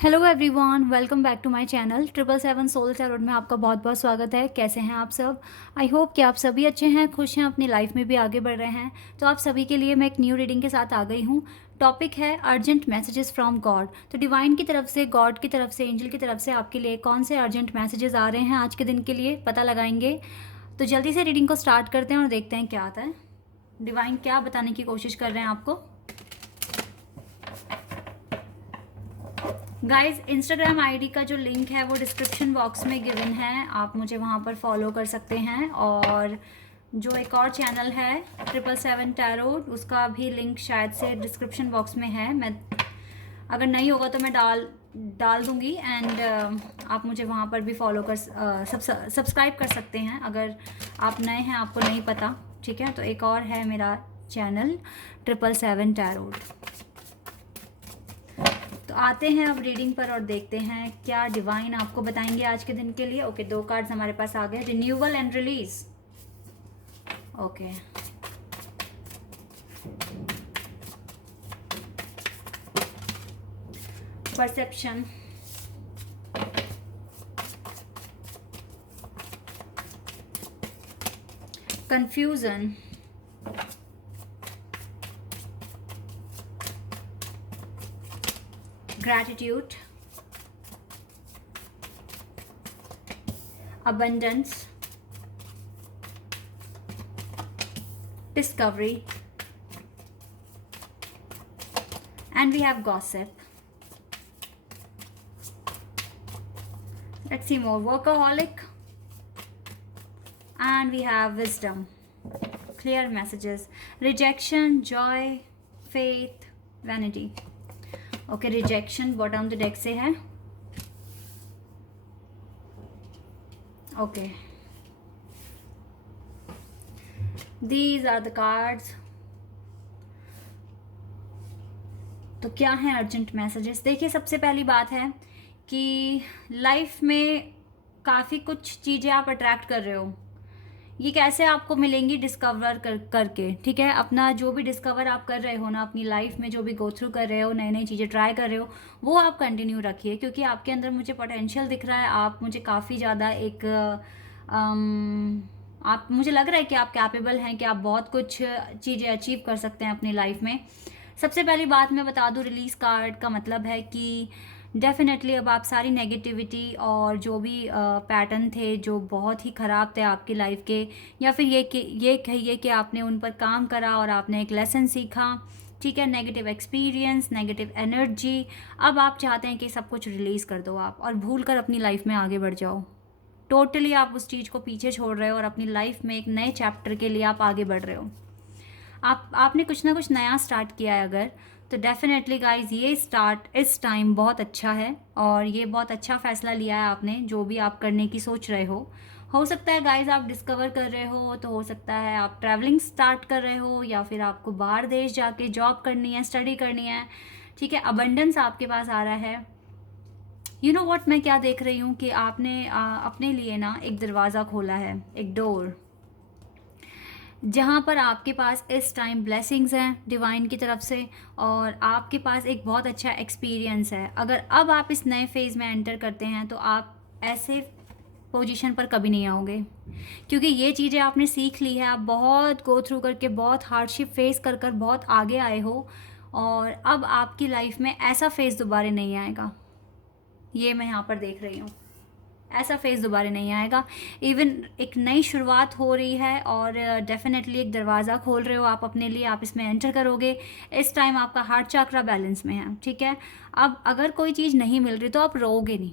Hello everyone, welcome back to my channel 777 soul tarot में आपका बहुत बहुत स्वागत है। कैसे हैं आप सब? आई होप कि आप सभी अच्छे हैं, खुश हैं, अपनी लाइफ में भी आगे बढ़ रहे हैं। तो आप सभी के लिए मैं एक न्यू रीडिंग के साथ आ गई हूँ। टॉपिक है अर्जेंट मैसेजेस फ्रॉम गॉड। तो डिवाइन की तरफ से, गॉड की तरफ से, एंजल की तरफ से आपके लिए कौन से अर्जेंट मैसेजेस आ रहे हैं आज के दिन के लिए, पता लगाएंगे। तो जल्दी से रीडिंग को स्टार्ट करते हैं और देखते हैं क्या आता है, डिवाइन क्या बताने की कोशिश कर रहे हैं आपको। गाइज, इंस्टाग्राम आईडी का जो लिंक है वो डिस्क्रिप्शन बॉक्स में गिवन है, आप मुझे वहाँ पर फॉलो कर सकते हैं। और जो एक और चैनल है 777 टैरोट, उसका भी लिंक शायद से डिस्क्रिप्शन बॉक्स में है। मैं अगर नहीं होगा तो मैं डाल दूँगी। एंड आप मुझे वहाँ पर भी फॉलो कर सब्सक्राइब कर सकते हैं अगर आप नए हैं, आपको नहीं पता। ठीक है, तो एक और है मेरा चैनल 777 टैरोट। तो आते हैं अब रीडिंग पर और देखते हैं क्या डिवाइन आपको बताएंगे आज के दिन के लिए। ओके, दो कार्ड्स हमारे पास आ गए, renewal and release. Okay, perception, confusion, gratitude, abundance, discovery, and we have gossip. Let's see more. Workaholic, and we have wisdom. Clear messages. Rejection, joy, faith, vanity. Okay, rejection bottom the deck से है। Okay, these are the cards. तो क्या है urgent messages? देखिए, सबसे पहली बात है कि लाइफ में काफ़ी कुछ चीज़ें आप अट्रैक्ट कर रहे हो। ये कैसे आपको मिलेंगी? डिस्कवर करके। ठीक है, अपना जो भी डिस्कवर आप कर रहे हो ना, अपनी लाइफ में जो भी गो थ्रू कर रहे हो, नई नई चीज़ें ट्राई कर रहे हो, वो आप कंटिन्यू रखिए, क्योंकि आपके अंदर मुझे पोटेंशियल दिख रहा है। आप मुझे काफ़ी ज़्यादा आप मुझे लग रहा है कि आप कैपेबल हैं, कि आप बहुत कुछ चीज़ें अचीव कर सकते हैं अपनी लाइफ में। सबसे पहली बात मैं बता दूं, रिलीज कार्ड का मतलब है कि डेफिनेटली अब आप सारी नेगेटिविटी और जो भी पैटर्न थे जो बहुत ही ख़राब थे आपकी लाइफ के, या फिर ये कहिए कि आपने उन पर काम करा और आपने एक लेसन सीखा। ठीक है, नेगेटिव एक्सपीरियंस, नेगेटिव एनर्जी, अब आप चाहते हैं कि सब कुछ रिलीज़ कर दो आप और भूल कर अपनी लाइफ में आगे बढ़ जाओ। टोटली आप उस चीज़ को पीछे छोड़ रहे हो और अपनी लाइफ में एक नए चैप्टर के लिए आप आगे बढ़ रहे हो। आपने कुछ ना कुछ नया स्टार्ट किया है अगर, तो डेफिनेटली गाइज ये स्टार्ट इस टाइम बहुत अच्छा है और ये बहुत अच्छा फैसला लिया है आपने, जो भी आप करने की सोच रहे हो सकता है गाइज आप डिस्कवर कर रहे हो, तो हो सकता है आप ट्रैवलिंग स्टार्ट कर रहे हो, या फिर आपको बाहर देश जाके जॉब करनी है, स्टडी करनी है। ठीक है, अबंडेंस आपके पास आ रहा है। यू नो व्हाट, मैं क्या देख रही हूँ कि आपने अपने लिए ना एक दरवाज़ा खोला है, एक डोर, जहाँ पर आपके पास इस टाइम ब्लेसिंग्स हैं डिवाइन की तरफ से, और आपके पास एक बहुत अच्छा एक्सपीरियंस है। अगर अब आप इस नए फेज़ में एंटर करते हैं तो आप ऐसे पोजीशन पर कभी नहीं आओगे, क्योंकि ये चीज़ें आपने सीख ली है। आप बहुत गो थ्रू करके, बहुत हार्डशिप फेस कर कर बहुत आगे आए हो, और अब आपकी लाइफ में ऐसा फेज़ दोबारा नहीं आएगा। ये मैं यहाँ पर देख रही हूँ, ऐसा फेज़ दोबारा नहीं आएगा। इवन एक नई शुरुआत हो रही है और डेफिनेटली एक दरवाज़ा खोल रहे हो आप अपने लिए, आप इसमें एंटर करोगे। इस टाइम आपका हार्ट चक्रा बैलेंस में है। ठीक है, अब अगर कोई चीज़ नहीं मिल रही तो आप रोओगे नहीं,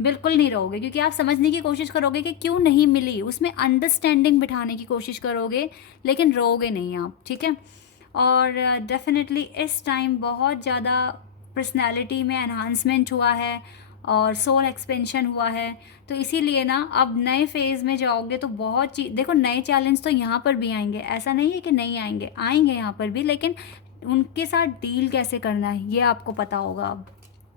बिल्कुल नहीं रहोगे, क्योंकि आप समझने की कोशिश करोगे कि क्यों नहीं मिली, उसमें अंडरस्टैंडिंग बिठाने की कोशिश करोगे, लेकिन रोओगे नहीं आप। ठीक है, और डेफिनेटली इस टाइम बहुत ज़्यादा पर्सनैलिटी में एनहांसमेंट हुआ है और सोल एक्सपेंशन हुआ है। तो इसीलिए ना अब नए फेज़ में जाओगे तो बहुत चीज़, देखो नए चैलेंज तो यहाँ पर भी आएंगे, ऐसा नहीं है कि नहीं आएंगे, आएंगे यहाँ पर भी, लेकिन उनके साथ डील कैसे करना है ये आपको पता होगा अब।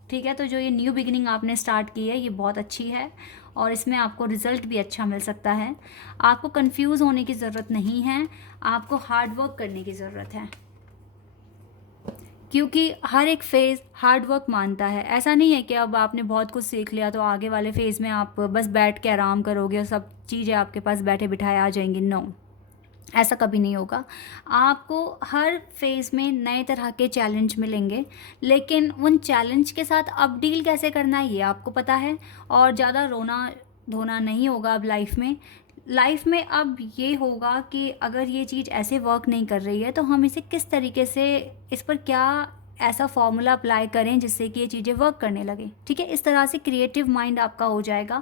ठीक है, तो जो ये न्यू बिगिनिंग आपने स्टार्ट की है ये बहुत अच्छी है और इसमें आपको रिज़ल्ट भी अच्छा मिल सकता है। आपको कंफ्यूज होने की ज़रूरत नहीं है, आपको हार्ड वर्क करने की ज़रूरत है, क्योंकि हर एक फेज़ हार्ड वर्क मानता है। ऐसा नहीं है कि अब आपने बहुत कुछ सीख लिया तो आगे वाले फेज़ में आप बस बैठ के आराम करोगे और सब चीज़ें आपके पास बैठे बिठाए आ जाएंगी। नो, ऐसा कभी नहीं होगा। आपको हर फेज़ में नए तरह के चैलेंज मिलेंगे, लेकिन उन चैलेंज के साथ अब डील कैसे करना है ये आपको पता है। और ज़्यादा रोना धोना नहीं होगा अब लाइफ में अब ये होगा कि अगर ये चीज़ ऐसे वर्क नहीं कर रही है तो हम इसे किस तरीके से, इस पर क्या ऐसा फॉर्मूला अप्लाई करें जिससे कि ये चीज़ें वर्क करने लगे। ठीक है, इस तरह से क्रिएटिव माइंड आपका हो जाएगा।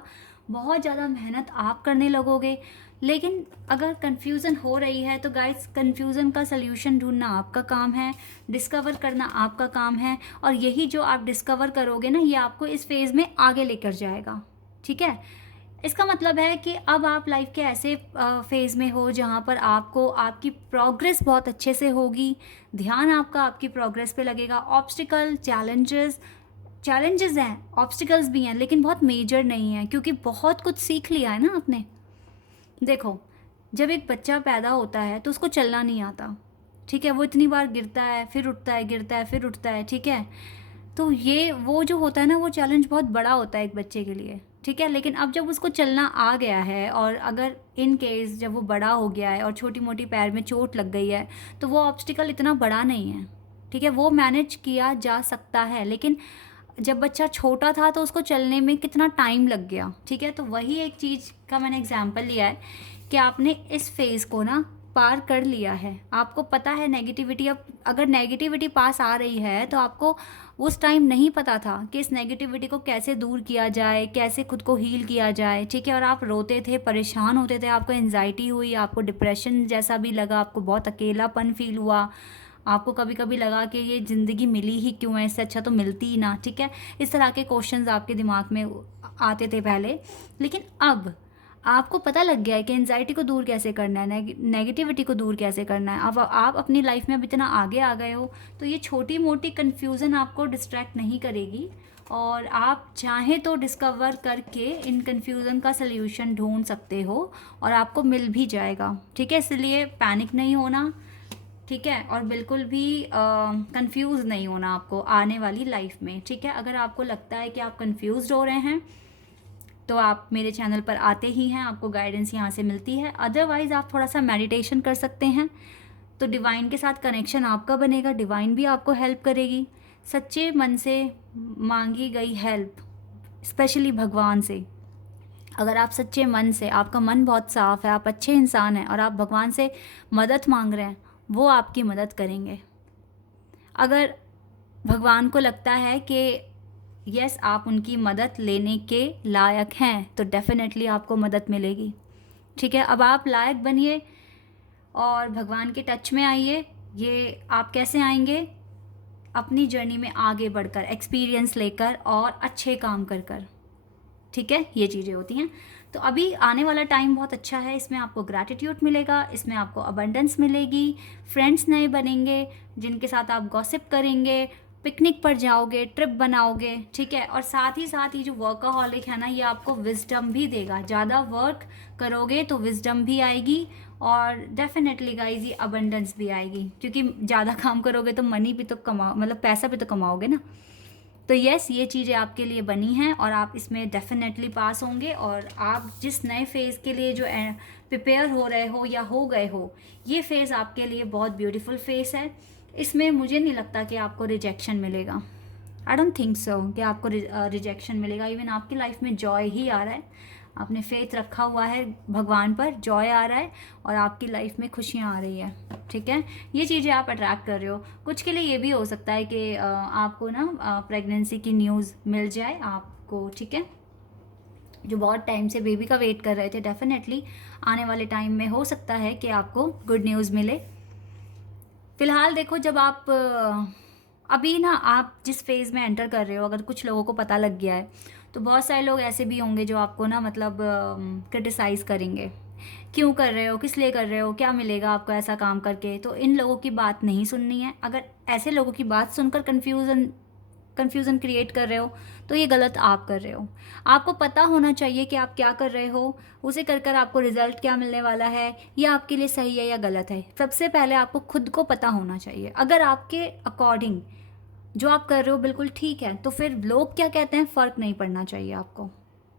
बहुत ज़्यादा मेहनत आप करने लगोगे, लेकिन अगर कन्फ्यूज़न हो रही है तो गाइस, कन्फ्यूज़न का सल्यूशन ढूंढना आपका काम है, डिस्कवर करना आपका काम है। और यही जो आप डिस्कवर करोगे ना, ये आपको इस फेज़ में आगे लेकर जाएगा। ठीक है, इसका मतलब है कि अब आप लाइफ के ऐसे फेज़ में हो जहाँ पर आपको आपकी प्रोग्रेस बहुत अच्छे से होगी, ध्यान आपका आपकी प्रोग्रेस पे लगेगा। ऑब्स्टिकल चैलेंजेस हैं, ऑब्स्टिकल्स भी हैं, लेकिन बहुत मेजर नहीं है, क्योंकि बहुत कुछ सीख लिया है ना आपने। देखो, जब एक बच्चा पैदा होता है तो उसको चलना नहीं आता। ठीक है, वो इतनी बार गिरता है, फिर उठता है, गिरता है, फिर उठता है। ठीक है, तो ये वो जो होता है ना, वो चैलेंज बहुत बड़ा होता है एक बच्चे के लिए। ठीक है, लेकिन अब जब उसको चलना आ गया है, और अगर इन केस जब वो बड़ा हो गया है और छोटी मोटी पैर में चोट लग गई है, तो वो ऑब्स्टिकल इतना बड़ा नहीं है। ठीक है, वो मैनेज किया जा सकता है। लेकिन जब बच्चा छोटा था तो उसको चलने में कितना टाइम लग गया। ठीक है, तो वही एक चीज़ का मैंने एग्जांपल लिया है कि आपने इस फेज़ को ना पार कर लिया है। आपको पता है नेगेटिविटी, अब अगर नेगेटिविटी पास आ रही है तो आपको उस टाइम नहीं पता था कि इस नेगेटिविटी को कैसे दूर किया जाए, कैसे खुद को हील किया जाए। ठीक है, और आप रोते थे, परेशान होते थे, आपको एंजाइटी हुई, आपको डिप्रेशन जैसा भी लगा, आपको बहुत अकेलापन फील हुआ, आपको कभी कभी लगा कि ये ज़िंदगी मिली ही क्यों है, इससे अच्छा तो मिलती ही ना। ठीक है, इस तरह के क्वेश्चंस आपके दिमाग में आते थे पहले। लेकिन अब आपको पता लग गया है कि एंजाइटी को दूर कैसे करना है, नेगेटिविटी को दूर कैसे करना है। अब आप अपनी लाइफ में अब इतना आगे आ गए हो, तो ये छोटी मोटी कन्फ्यूज़न आपको डिस्ट्रैक्ट नहीं करेगी, और आप चाहें तो डिस्कवर करके इन कन्फ्यूज़न का सल्यूशन ढूंढ सकते हो, और आपको मिल भी जाएगा। ठीक है, इसलिए पैनिक नहीं होना। ठीक है, और बिल्कुल भी कंफ्यूज नहीं होना आपको आने वाली लाइफ में। ठीक है, अगर आपको लगता है कि आप कंफ्यूज हो रहे हैं तो आप मेरे चैनल पर आते ही हैं, आपको गाइडेंस यहाँ से मिलती है। अदरवाइज़ आप थोड़ा सा मेडिटेशन कर सकते हैं, तो डिवाइन के साथ कनेक्शन आपका बनेगा, डिवाइन भी आपको हेल्प करेगी। सच्चे मन से मांगी गई हेल्प, स्पेशली भगवान से, अगर आप सच्चे मन से, आपका मन बहुत साफ़ है, आप अच्छे इंसान हैं और आप भगवान से मदद मांग रहे हैं, वो आपकी मदद करेंगे। अगर भगवान को लगता है कि यस आप उनकी मदद लेने के लायक हैं, तो डेफिनेटली आपको मदद मिलेगी। ठीक है, अब आप लायक बनिए और भगवान के टच में आइए। ये आप कैसे आएंगे? अपनी जर्नी में आगे बढ़कर, एक्सपीरियंस लेकर और अच्छे काम कर कर। ठीक है, ये चीज़ें होती हैं। तो अभी आने वाला टाइम बहुत अच्छा है, इसमें आपको ग्रैटिट्यूड मिलेगा, इसमें आपको अबंडेंस मिलेगी, फ्रेंड्स नए बनेंगे जिनके साथ आप गॉसिप करेंगे, पिकनिक पर जाओगे, ट्रिप बनाओगे। ठीक है, और साथ ही ये जो वर्कaholic है ना, ये आपको विजडम भी देगा। ज़्यादा वर्क करोगे तो विजडम भी आएगी, और डेफिनेटली गाइज ये अबंडेंस भी आएगी, क्योंकि ज़्यादा काम करोगे तो मनी भी तो कमाओ, मतलब पैसा भी तो कमाओगे ना। तो यस, ये चीज़ें आपके लिए बनी हैं और आप इसमें डेफिनेटली पास होंगे। और आप जिस नए फेज़ के लिए जो प्रिपेयर हो रहे हो या हो गए हो, ये फेज़ आपके लिए बहुत ब्यूटीफुल फेज़ है। इसमें मुझे नहीं लगता कि आपको रिजेक्शन मिलेगा। आई डोंट थिंक सो कि आपको रिजेक्शन मिलेगा। इवन आपकी लाइफ में जॉय ही आ रहा है, आपने फेथ रखा हुआ है भगवान पर, जॉय आ रहा है और आपकी लाइफ में खुशियाँ आ रही है। ठीक है, ये चीज़ें आप अट्रैक्ट कर रहे हो। कुछ के लिए ये भी हो सकता है कि आपको ना प्रेगनेंसी की न्यूज़ मिल जाए आपको। ठीक है, जो बहुत टाइम से बेबी का वेट कर रहे थे, डेफिनेटली आने वाले टाइम में हो सकता है कि आपको गुड न्यूज़ मिले। फ़िलहाल देखो, जब आप अभी ना आप जिस फेज़ में एंटर कर रहे हो, अगर कुछ लोगों को पता लग गया है, तो बहुत सारे लोग ऐसे भी होंगे जो आपको ना मतलब क्रिटिसाइज़ करेंगे, क्यों कर रहे हो, किस लिए कर रहे हो, क्या मिलेगा आपको ऐसा काम करके। तो इन लोगों की बात नहीं सुननी है। अगर ऐसे लोगों की बात सुनकर कन्फ्यूज़न क्रिएट कर रहे हो, तो ये गलत आप कर रहे हो। आपको पता होना चाहिए कि आप क्या कर रहे हो, उसे कर कर आपको रिजल्ट क्या मिलने वाला है, ये आपके लिए सही है या गलत है। सबसे पहले आपको खुद को पता होना चाहिए। अगर आपके अकॉर्डिंग जो आप कर रहे हो बिल्कुल ठीक है, तो फिर लोग क्या कहते हैं फ़र्क नहीं पड़ना चाहिए आपको,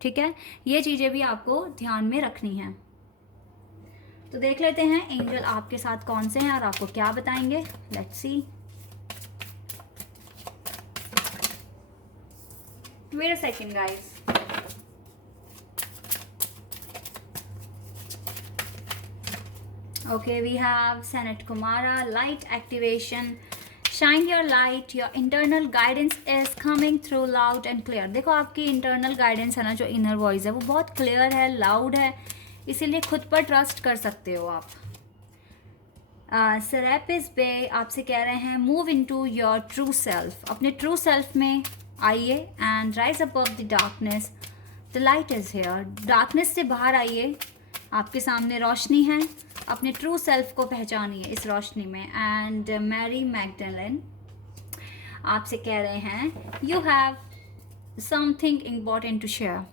ठीक है। ये चीज़ें भी आपको ध्यान में रखनी है। तो देख लेते हैं एंजल आपके साथ कौन से हैं और आपको क्या बताएंगे। Let's see. Wait a second guys. Okay, we have Sanat Kumara, light activation. Shine your light, your internal guidance is coming through loud and clear. देखो आपकी internal guidance है ना, जो inner voice है वो बहुत clear है, loud है, इसीलिए खुद पर trust कर सकते हो आप। सेरेपिस बे आपसे कह रहे हैं move into your true self, अपने ट्रू सेल्फ में आइए and rise above the darkness, the light is here. Darkness से बाहर आइए, आपके सामने रोशनी है, अपने ट्रू सेल्फ को पहचानिए इस रोशनी में। एंड मैरी मैगडलेन आपसे कह रहे हैं you have something important to share,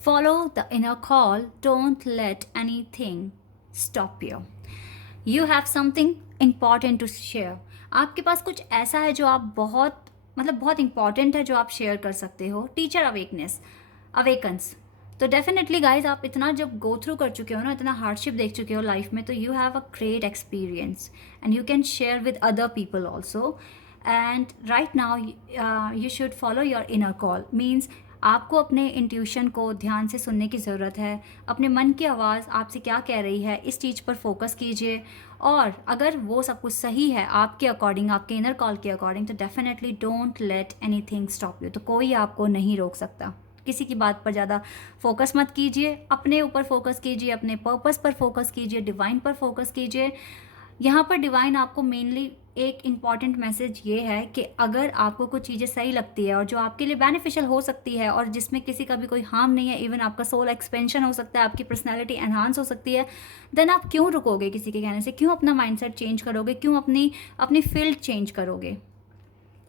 follow the inner call, don't let anything stop you, you have something important to share. आपके पास कुछ ऐसा है जो आप बहुत इंपॉर्टेंट है जो आप शेयर कर सकते हो। Teacher awakens. तो डेफिनेटली गाइज आप इतना जब गो थ्रू कर चुके हो ना, इतना हार्डशिप देख चुके हो लाइफ में, तो you have a great experience and you can share with other people also. And right now you should follow your inner call, means आपको अपने इंट्यूशन को ध्यान से सुनने की ज़रूरत है। अपने मन की आवाज़ आपसे क्या कह रही है इस चीज़ पर फोकस कीजिए, और अगर वो सब कुछ सही है आपके अकॉर्डिंग, आपके इनर कॉल के अकॉर्डिंग, तो definitely don't let anything stop you. तो कोई आपको नहीं रोक सकता। किसी की बात पर ज़्यादा फोकस मत कीजिए, अपने ऊपर फोकस कीजिए, अपने पर्पस पर फोकस कीजिए, डिवाइन पर फोकस कीजिए। यहाँ पर डिवाइन आपको मेनली एक इम्पॉर्टेंट मैसेज ये है कि अगर आपको कुछ चीज़ें सही लगती है और जो आपके लिए बेनिफिशियल हो सकती है और जिसमें किसी का भी कोई हार्म नहीं है, इवन आपका सोल एक्सपेंशन हो सकता है, आपकी पर्सनैलिटी एनहांस हो सकती है, देन आप क्यों रुकोगे किसी के कहने से? क्यों अपना माइंडसेट चेंज करोगे? क्यों अपनी फील्ड चेंज करोगे?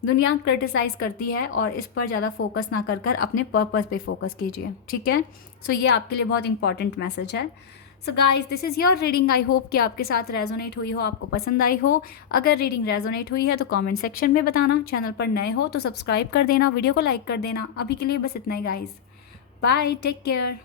दुनिया क्रिटिसाइज़ करती है और इस पर ज़्यादा फोकस ना कर अपने पर्पस पे फोकस कीजिए, ठीक है। सो ये आपके लिए बहुत इंपॉर्टेंट मैसेज है। So guys this is your reading. I hope कि आपके साथ रेजोनेट हुई हो, आपको पसंद आई हो। अगर रीडिंग रेजोनेट हुई है तो कमेंट सेक्शन में बताना। चैनल पर नए हो तो सब्सक्राइब कर देना, वीडियो को लाइक कर देना। अभी के लिए बस इतना ही गाइज, बाय, टेक केयर।